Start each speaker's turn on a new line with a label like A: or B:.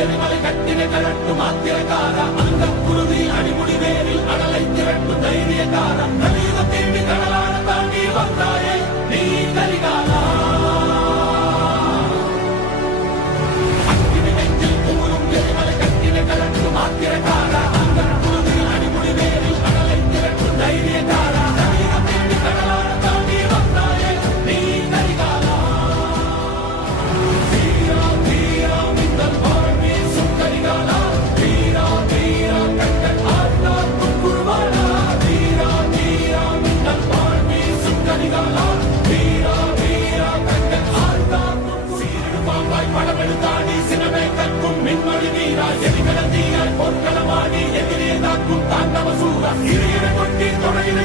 A: எரிமலை கட்டினை கலட்டும் ஆத்திரக்காரா அந்த குருதி அடிமுடி வேரில் அடலை திரட்டும் தைரியக்காரா நலித தேடி கடலான தாண்டி வந்தாயே நீ கரிகாலா அக்கினி நெஞ்சில் கூறும் எரிமலை கட்டினை கலட்டும் ஆத்திரக்காரா கொட்டி தொடையினை